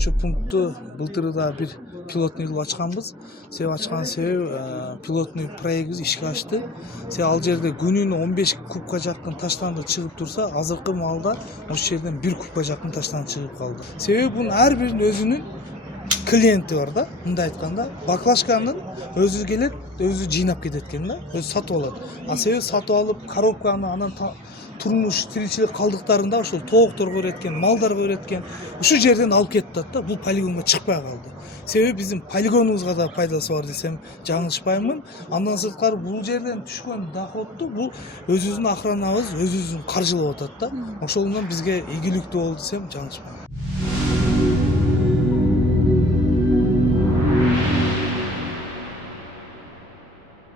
ошо пунктту былтыр да бир пилотный кылып ачканбыз. Себеп ачкан себеби пилотный проектибиз ишке ашты. Ал жерде күнүнө 15 кубка жакын таштандык чыгып турса, азыркы маалда ошол жерден 1 кубка жакын таштандык чыгып калды. Себеби бунун ар биринин өзүнүн клиенти бар да. Мындай айтканда, баклажканын өзү келет, өзү жыйнап кетет экен да, өзү сатып алат. Себеби сатып алып, коробканы анан турмуш тиричилик калдыктарын да ошол тоокторго береткен, малдарга береткен, ушул жерден алып кетип атат да. Бул полигонго чыкпай калды. Себеби биздин полигонубузга да пайдасы бар десем жаңылышпаймын. Андан сырткары бул жерден түшкөн доходту бул өзүбүздүн охранабыз өзүбүздүн каржылап атат да. Ошондон бизге ийгиликтүү болду десем жаңылышпайм.